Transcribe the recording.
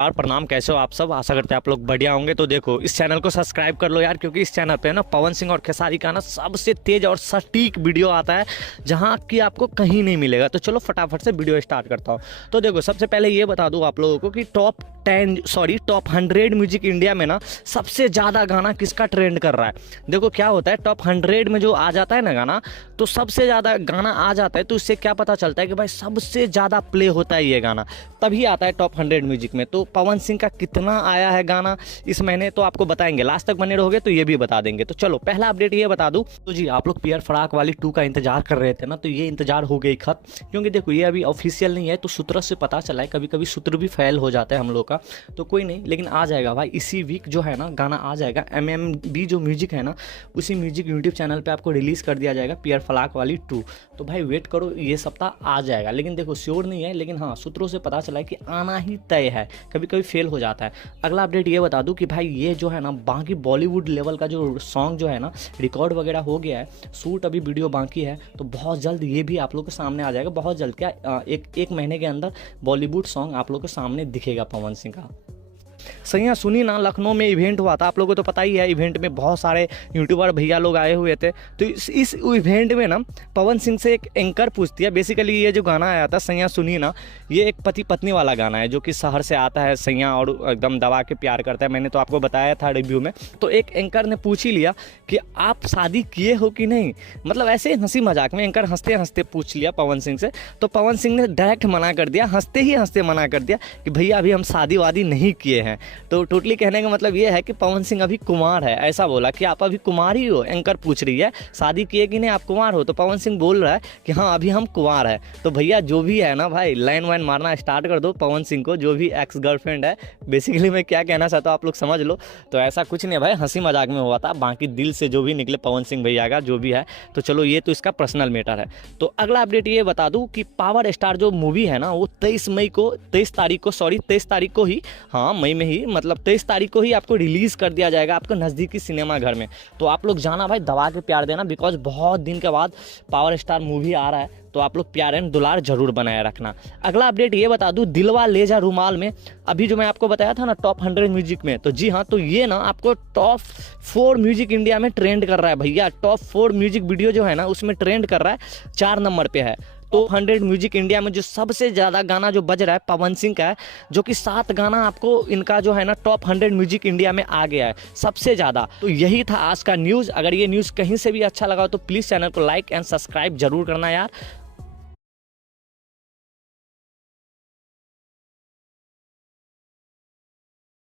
यार प्रणाम, कैसे हो आप सब। आशा करते हैं आप लोग बढ़िया होंगे। तो देखो, इस चैनल को सब्सक्राइब कर लो यार, क्योंकि इस चैनल पे ना पवन सिंह और खेसारी का ना सबसे तेज और सटीक वीडियो आता है, जहां कि आपको कहीं नहीं मिलेगा। तो चलो फटाफट से वीडियो स्टार्ट करता हूँ। तो देखो, सबसे पहले ये बता दूँ आप लोगों को कि टॉप 100 म्यूजिक इंडिया में ना सबसे ज़्यादा गाना किसका ट्रेंड कर रहा है। देखो क्या होता है, टॉप 100 में जो आ जाता है ना गाना, तो सबसे ज़्यादा गाना आ जाता है, तो इससे क्या पता चलता है कि भाई सबसे ज़्यादा प्ले होता है ये गाना, तभी आता है टॉप 100 म्यूजिक में। तो पवन सिंह का कितना आया है गाना इस महीने, तो आपको बताएंगे। लास्ट तक बने रहोगे तो ये भी बता देंगे। तो चलो पहला अपडेट ये बता दूं, तो जी आप लोग पियर फराक वाली 2 का इंतजार कर रहे थे ना, तो ये इंतजार हो गई खत्म। क्योंकि देखो, ये अभी ऑफिशियल नहीं है, तो सूत्र से पता चला है। कभी कभी सूत्र भी फेल हो जाता है हम लोग का, तो कोई नहीं, लेकिन आ जाएगा भाई। इसी वीक जो है ना गाना आ जाएगा। MMB जो म्यूजिक है ना, उसी म्यूजिक यूट्यूब चैनल पे आपको रिलीज़ कर दिया जाएगा, पियर फराक वाली 2। तो भाई वेट करो, ये सप्ताह आ जाएगा। लेकिन देखो श्योर नहीं है, लेकिन हाँ सूत्रों से पता चला है कि आना ही तय है। कभी कभी फेल हो जाता है। अगला अपडेट ये बता दूं कि भाई ये जो है ना, बाकी बॉलीवुड लेवल का जो सॉन्ग जो है ना, रिकॉर्ड वगैरह हो गया है, शूट अभी वीडियो बाकी है। तो बहुत जल्द ये भी आप लोग के सामने आ जाएगा। बहुत जल्द, क्या एक महीने के अंदर बॉलीवुड सॉन्ग आप लोग के सामने दिखेगा पवन सिंह का। सैया सुनी ना, लखनऊ में इवेंट हुआ था, आप लोगों को तो पता ही है। इवेंट में बहुत सारे यूट्यूबर भैया लोग आए हुए थे। तो इस इवेंट में ना पवन सिंह से एक एंकर पूछती है। बेसिकली ये जो गाना आया था सैया सुनी ना, ये एक पति पत्नी वाला गाना है, जो कि शहर से आता है सैया और एकदम दबा के प्यार करता है। मैंने तो आपको बताया था रिव्यू में। तो एक एंकर ने पूछ ही लिया कि आप शादी किए हो कि नहीं, मतलब ऐसे हंसी मजाक में एंकर हंसते हंसते पूछ लिया पवन सिंह से। तो पवन सिंह ने डायरेक्ट मना कर दिया, हंसते ही हंसते मना कर दिया कि भैया अभी हम शादी वादी नहीं किए हैं। तो टोटली कहने का मतलब ये है कि पवन सिंह अभी कुमार है। ऐसा बोला कि आप अभी कुमार ही हो। एंकर पूछ रही है शादी किए कि नहीं, आप कुमार हो। तो पवन सिंह बोल रहा है कि हाँ अभी हम कुमार है। तो भैया जो भी है ना भाई, लाइन वाइन मारना स्टार्ट कर दो पवन सिंह को, जो भी एक्स गर्लफ्रेंड है। बेसिकली मैं क्या कहना चाहता हूँ आप लोग समझ लो। तो ऐसा कुछ नहीं भाई, हंसी मजाक में हुआ था। बाकी दिल से जो भी निकले पवन सिंह भैया का जो भी है, तो चलो ये तो इसका पर्सनल मैटर है। तो अगला अपडेट ये बता दूं कि पावर स्टार जो मूवी है ना, वो 23 तारीख को ही, हाँ मई में ही, मतलब 23 तारीख को ही आपको रिलीज़ कर दिया जाएगा आपको नज़दीकी सिनेमा घर में। तो आप लोग जाना भाई, दबा के प्यार देना, बिकॉज बहुत दिन के बाद पावर स्टार मूवी आ रहा है। तो आप लोग प्यार एंड दुलार जरूर बनाए रखना। अगला अपडेट ये बता दूं, दिलवा ले जा रुमाल में, अभी जो मैं आपको बताया था ना टॉप 100 म्यूजिक में, तो जी हाँ, तो ये ना आपको टॉप 4 म्यूजिक इंडिया में ट्रेंड कर रहा है भैया। टॉप 4 म्यूजिक वीडियो जो है ना, उसमें ट्रेंड कर रहा है, 4 नंबर पे है। तो 100 म्यूजिक इंडिया में जो सबसे ज़्यादा गाना जो बज रहा है पवन सिंह का है, जो कि 7 गाना आपको इनका जो है ना टॉप 100 म्यूजिक इंडिया में आ गया है सबसे ज़्यादा। तो यही था आज का न्यूज़। अगर ये न्यूज़ कहीं से भी अच्छा लगा तो प्लीज़ चैनल को लाइक एंड सब्सक्राइब जरूर करना यार।